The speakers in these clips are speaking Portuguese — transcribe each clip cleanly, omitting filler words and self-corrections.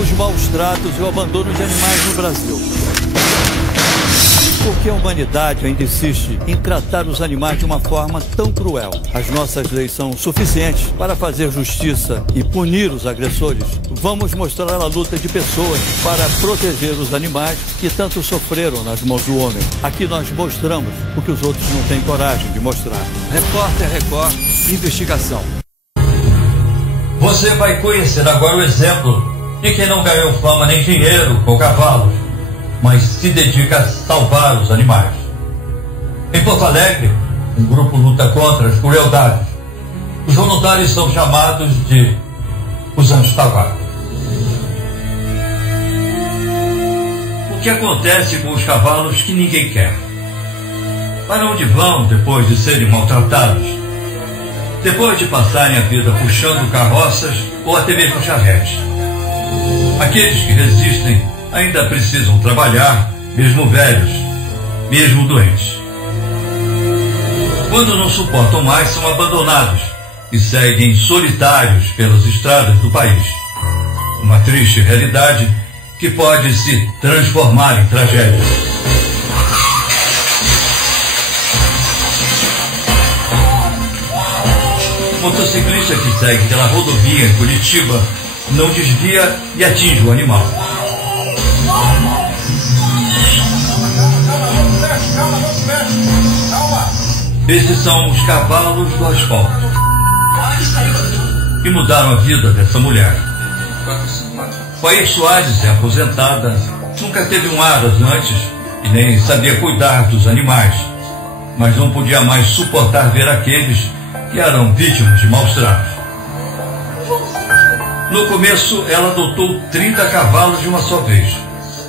os maus tratos e o abandono de animais no Brasil. Por que a humanidade ainda insiste em tratar os animais de uma forma tão cruel? As nossas leis são suficientes para fazer justiça e punir os agressores. Vamos mostrar a luta de pessoas para proteger os animais que tanto sofreram nas mãos do homem. Aqui nós mostramos o que os outros não têm coragem de mostrar. Repórter Record, investigação. Você vai conhecer agora o exemplo de quem não ganhou fama nem dinheiro com cavalos, mas se dedica a salvar os animais. Em Porto Alegre, um grupo luta contra as crueldades. Os voluntários são chamados de os anjos da guarda. O que acontece com os cavalos que ninguém quer? Para onde vão depois de serem maltratados? Depois de passarem a vida puxando carroças ou até mesmo charretes? Aqueles que resistem ainda precisam trabalhar, mesmo velhos, mesmo doentes. Quando não suportam mais, são abandonados e seguem solitários pelas estradas do país. Uma triste realidade que pode se transformar em tragédia. O motociclista que segue pela rodovia em Curitiba não desvia e atinge o animal. Esses são os cavalos do asfalto, que mudaram a vida dessa mulher. Fair Soares é aposentada, nunca teve um Aras antes e nem sabia cuidar dos animais, mas não podia mais suportar ver aqueles que eram vítimas de maus tratos. No começo, ela adotou 30 cavalos de uma só vez.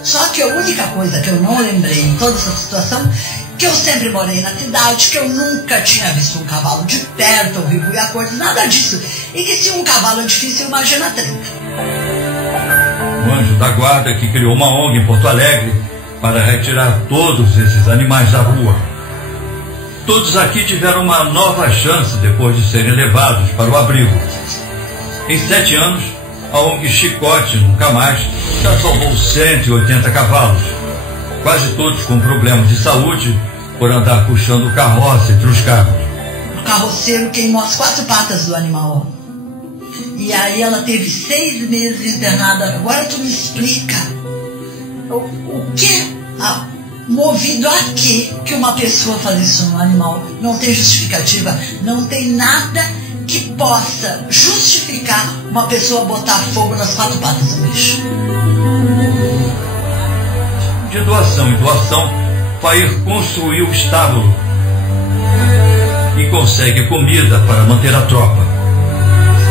Só que a única coisa que eu não lembrei em toda essa situação, que eu sempre morei na cidade, que eu nunca tinha visto um cavalo de perto, ou vivo e a cores, nada disso. E que se um cavalo é difícil, imagina 30. O Anjo da Guarda, que criou uma ONG em Porto Alegre para retirar todos esses animais da rua. Todos aqui tiveram uma nova chance depois de serem levados para o abrigo. Em 7 anos, a ONG Chicote Nunca Mais já salvou 180 cavalos, quase todos com problemas de saúde por andar puxando carroça entre os carros. O carroceiro queimou as 4 patas do animal. E aí ela teve 6 meses internada. Agora tu me explica o que movido a quê que uma pessoa faz isso no animal? Não tem justificativa, não tem nada que possa justificar uma pessoa botar fogo nas 4 patas do bicho. De doação em doação, Fair construiu o estábulo e consegue comida para manter a tropa.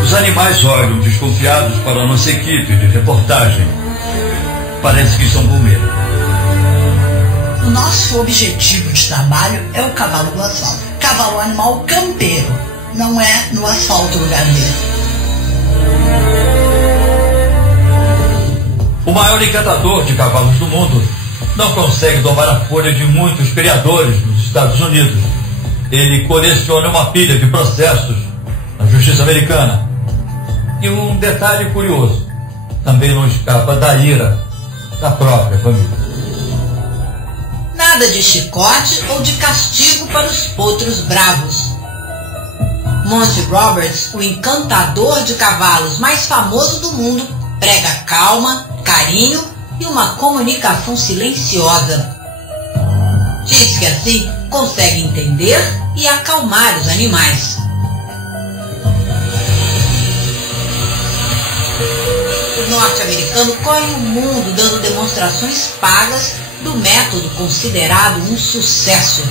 Os animais olham desconfiados para a nossa equipe de reportagem. Parece que estão com medo. O nosso objetivo de trabalho é o cavalo do asfalto. Cavalo é um animal campeiro, não é no asfalto o lugar dele. O maior encantador de cavalos do mundo não consegue domar a fúria de muitos criadores nos Estados Unidos. Ele coleciona uma pilha de processos na justiça americana. E um detalhe curioso, também não escapa da ira da própria família. Nada de chicote ou de castigo para os potros bravos. Monty Roberts, o encantador de cavalos mais famoso do mundo, prega calma, carinho e uma comunicação silenciosa. Diz que assim consegue entender e acalmar os animais. O norte-americano corre o mundo dando demonstrações pagas do método considerado um sucesso.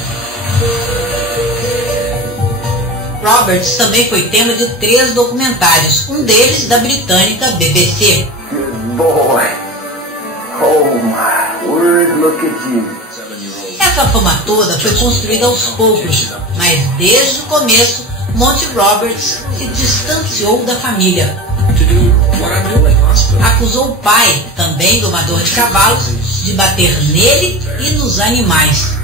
Roberts também foi tema de 3 documentários, um deles da britânica BBC. Boy. Oh my word, look at you. Essa fama toda foi construída aos poucos, mas desde o começo, Monty Roberts se distanciou da família. Acusou o pai, também domador de cavalos, de bater nele e nos animais.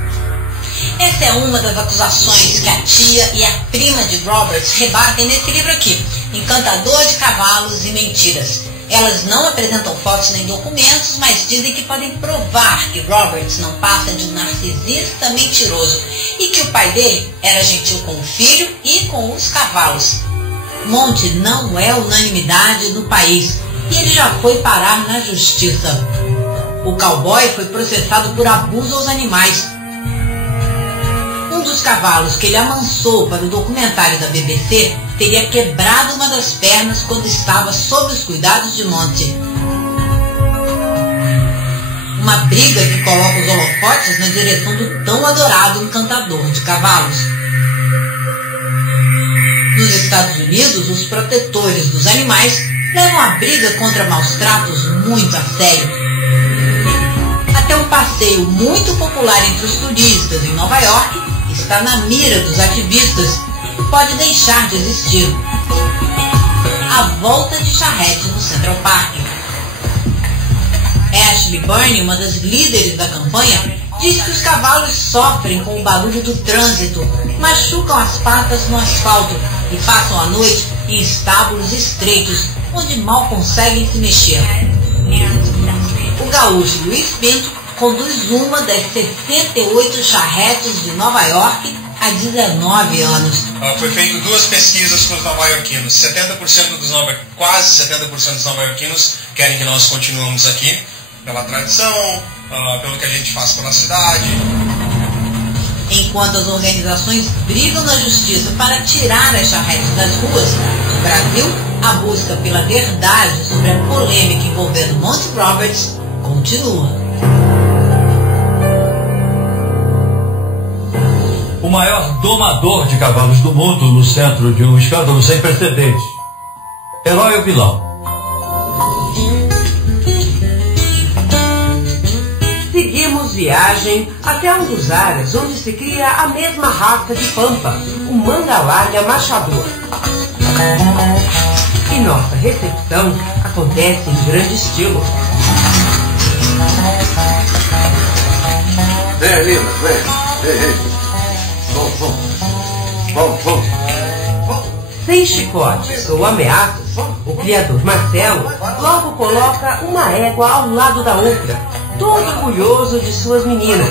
Essa é uma das acusações que a tia e a prima de Roberts rebatem nesse livro aqui, Encantador de Cavalos e Mentiras. Elas não apresentam fotos nem documentos, mas dizem que podem provar que Roberts não passa de um narcisista mentiroso e que o pai dele era gentil com o filho e com os cavalos. Monty não é unanimidade no país e ele já foi parar na justiça. O cowboy foi processado por abuso aos animais. Um dos cavalos que ele amansou para o documentário da BBC teria quebrado uma das pernas quando estava sob os cuidados de Monty. Uma briga que coloca os holofotes na direção do tão adorado encantador de cavalos. Nos Estados Unidos, os protetores dos animais levam a briga contra maus tratos muito a sério. Até um passeio muito popular entre os turistas em Nova York está na mira dos ativistas e pode deixar de existir. A volta de charrete no Central Park. Ashley Byrne, uma das líderes da campanha, diz que os cavalos sofrem com o barulho do trânsito, machucam as patas no asfalto e passam a noite em estábulos estreitos, onde mal conseguem se mexer. O gaúcho Luiz Pinto conduz uma das 68 charretes de Nova York há 19 anos. Foi feito 2 pesquisas com os nova-iorquinos. Quase 70% dos nova-iorquinos querem que nós continuemos aqui, pela tradição, pelo que a gente faz pela cidade. Enquanto as organizações brigam na justiça para tirar as charretes das ruas, no Brasil, a busca pela verdade sobre a polêmica envolvendo Monty Roberts continua. O maior domador de cavalos do mundo no centro de um escândalo sem precedentes. Herói ou vilão? Seguimos viagem até um dos áreas onde se cria a mesma raça de pampa, o manga larga machador. E nossa recepção acontece em grande estilo. Vem, linda, vem. Ei. Vamos. Sem chicotes ou ameaças, o criador Marcelo logo coloca uma égua ao lado da outra, todo orgulhoso de suas meninas.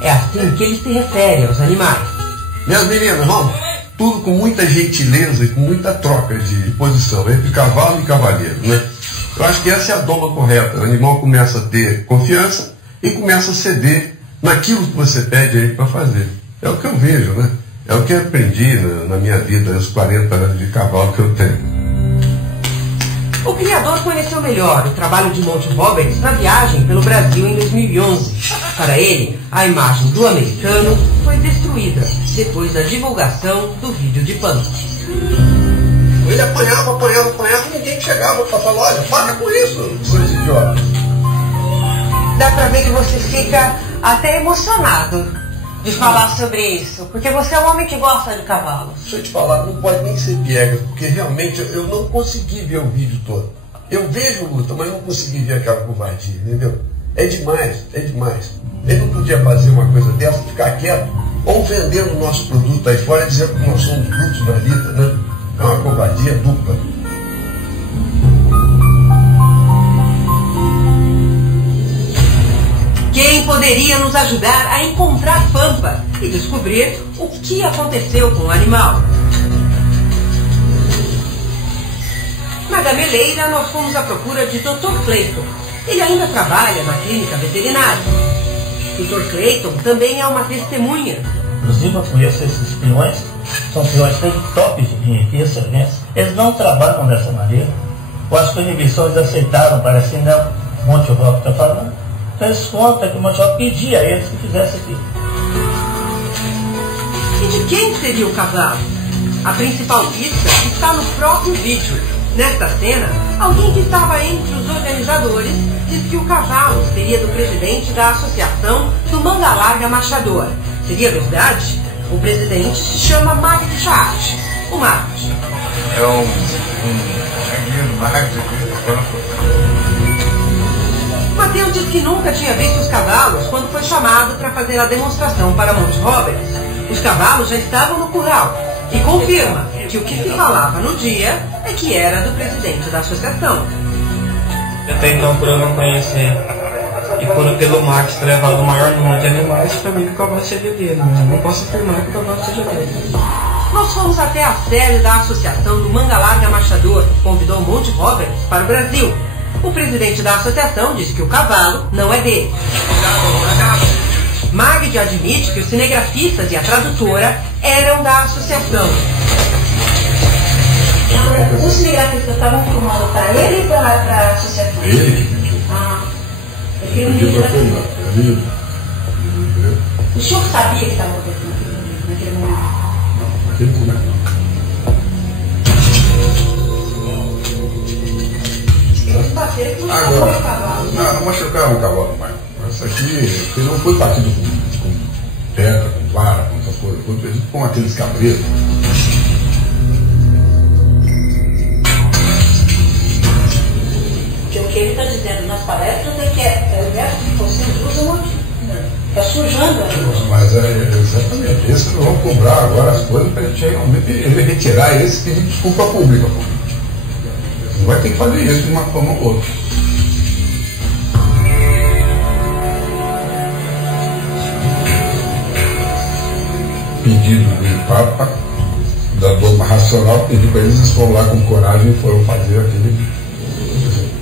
É assim que ele se refere aos animais. Minhas meninas, vamos. Tudo com muita gentileza e com muita troca de posição entre cavalo e cavaleiro, né? Eu acho que essa é a doma correta. O animal começa a ter confiança e começa a ceder naquilo que você pede a ele para fazer. É o que eu vejo, né? É o que eu aprendi na minha vida, os 40 anos de cavalo que eu tenho. O criador conheceu melhor o trabalho de Monty Roberts na viagem pelo Brasil em 2011. Para ele, a imagem do americano foi destruída depois da divulgação do vídeo de pano. Ele apanhava e ninguém chegava para falar, olha, para com isso, coisa idiota. Dá pra ver que você fica até emocionado de falar sobre isso, porque você é um homem que gosta de cavalos. Deixa eu te falar, não pode nem ser piegas, porque realmente eu não consegui ver o vídeo todo. Eu vejo luta, mas não consegui ver aquela covardia, entendeu? É demais. Ele não podia fazer uma coisa dessa, ficar quieto, ou vendendo o nosso produto aí fora, dizendo que nós somos brutos da vida, né? É uma covardia dupla. Quem poderia nos ajudar a encontrar Pampa e descobrir o que aconteceu com o animal? Na gameleira, nós fomos à procura de Dr. Clayton. Ele ainda trabalha na clínica veterinária. Dr. Clayton também é uma testemunha. Inclusive, eu conheço esses peões, são peões top de excelência. Eles não trabalham dessa maneira. Eu acho que a inibição eles aceitaram, parece que não. Monty Roberts está falando. Então eles contam que o Monty Roberts pedia a eles que fizessem aquilo. E de quem seria o cavalo? A principal pista está no próprio vídeo. Nesta cena, alguém que estava entre os organizadores diz que o cavalo seria do presidente da associação do Manga Larga Machador. Seria verdade? O presidente se chama Magno Chart. O Magno. É um changuinho Magno. Mateus diz que nunca tinha visto os cavalos quando foi chamado para fazer a demonstração para Monty Roberts. Os cavalos já estavam no curral e confirma que o que se falava no dia é que era do presidente da associação. Até então, por eu não conhecer e por pelo Max ter levado o maior número de animais, para mim que o cavalo seria dele, mas eu não posso afirmar que o cavalo seja dele. Nós fomos até a sede da Associação do Manga Larga Machador, que convidou Monty Roberts para o Brasil. O presidente da associação disse que o cavalo não é dele. Magdi admite que os cinegrafistas e a tradutora eram da associação. Os cinegrafistas estavam filmando para ele e para a associação? Ele que pediu. Ele pediu para filmar. O senhor sabia que estava acontecendo naquele momento? Naquele momento não. Agora, não machucaram o cavalo, mas isso aqui não foi batido com pedra, com vara, com essas coisas, foi batido com aqueles cabreiros. O que ele está dizendo nas palestras é que é o verso que vocês usam aqui. Está sujando a Mas exatamente, esse nós vamos cobrar agora as coisas para ele retirar esse e pedir desculpa pública. Não vai ter que fazer isso de uma forma ou outra. Pedido do Papa, da dogma racional, pediu para eles foram lá com coragem e foram fazer aquele.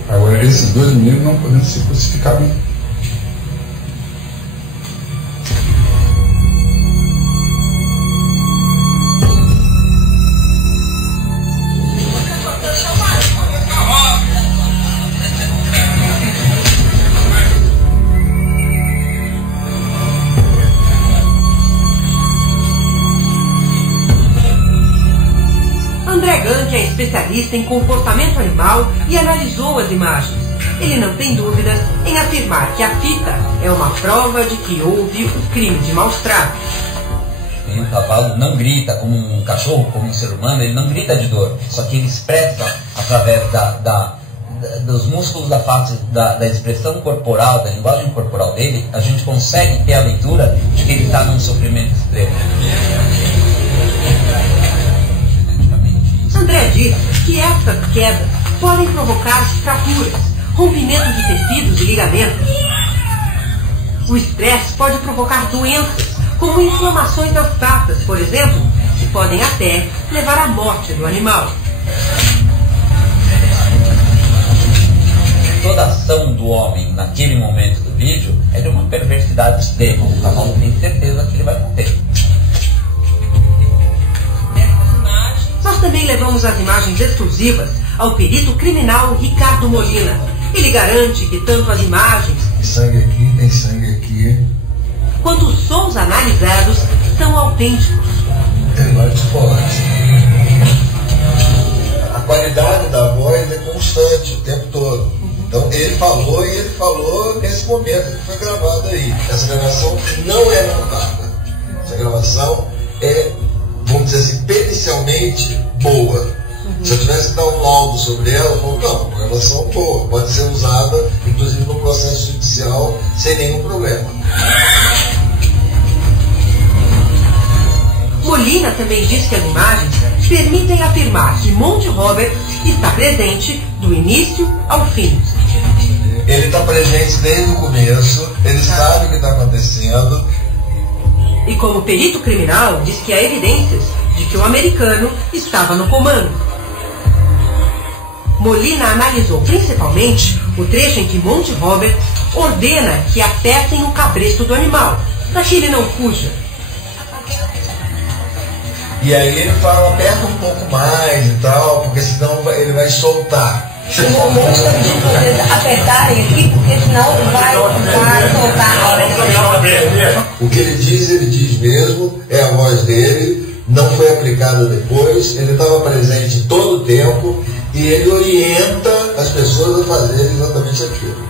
Agora, esses dois meninos não podem ser crucificados. André Gank é especialista em comportamento animal e analisou as imagens. Ele não tem dúvidas em afirmar que a fita é uma prova de que houve o crime de maus tratos. Um cavalo não grita como um cachorro, como um ser humano, ele não grita de dor, só que ele expressa através dos músculos da face, da expressão corporal, da linguagem corporal dele, a gente consegue ter a leitura de que ele está num sofrimento extremo. André diz que essas quedas podem provocar fraturas, rompimento de tecidos e ligamentos. O estresse pode provocar doenças, como inflamações das patas, por exemplo, que podem até levar à morte do animal. Toda ação do homem naquele momento do vídeo é de uma perversidade extrema. O cavalo tem certeza que ele vai morrer. Nós também levamos as imagens exclusivas ao perito criminal Ricardo Molina. Ele garante que tanto as imagens, sangue aqui, tem sangue aqui, quanto os sons analisados são autênticos. Tem vários polos. A qualidade da voz é constante o tempo todo. Então ele falou nesse momento que foi gravado aí. Essa gravação não é montada. Essa gravação é, vamos dizer assim, pericialmente boa. Se eu tivesse que dar um laudo sobre ela, eu falo, não, uma gravação boa, pode ser usada, inclusive no processo judicial, sem nenhum problema. Molina também diz que as imagens permitem afirmar que Monty Roberts está presente do início ao fim. Ele está presente desde o começo, ele sabe o que está acontecendo. E como perito criminal, diz que há evidências de que o americano estava no comando. Molina analisou principalmente o trecho em que Monty Roberts ordena que apertem o cabresto do animal, para que ele não fuja. E aí ele fala, aperta um pouco mais e tal, porque senão ele vai soltar. O Monty está pedindo para vocês apertarem aqui, porque senão vai soltar a hora que O que ele diz mesmo, é a voz dele, não foi aplicada depois, ele estava presente todo o tempo e ele orienta as pessoas a fazerem exatamente aquilo.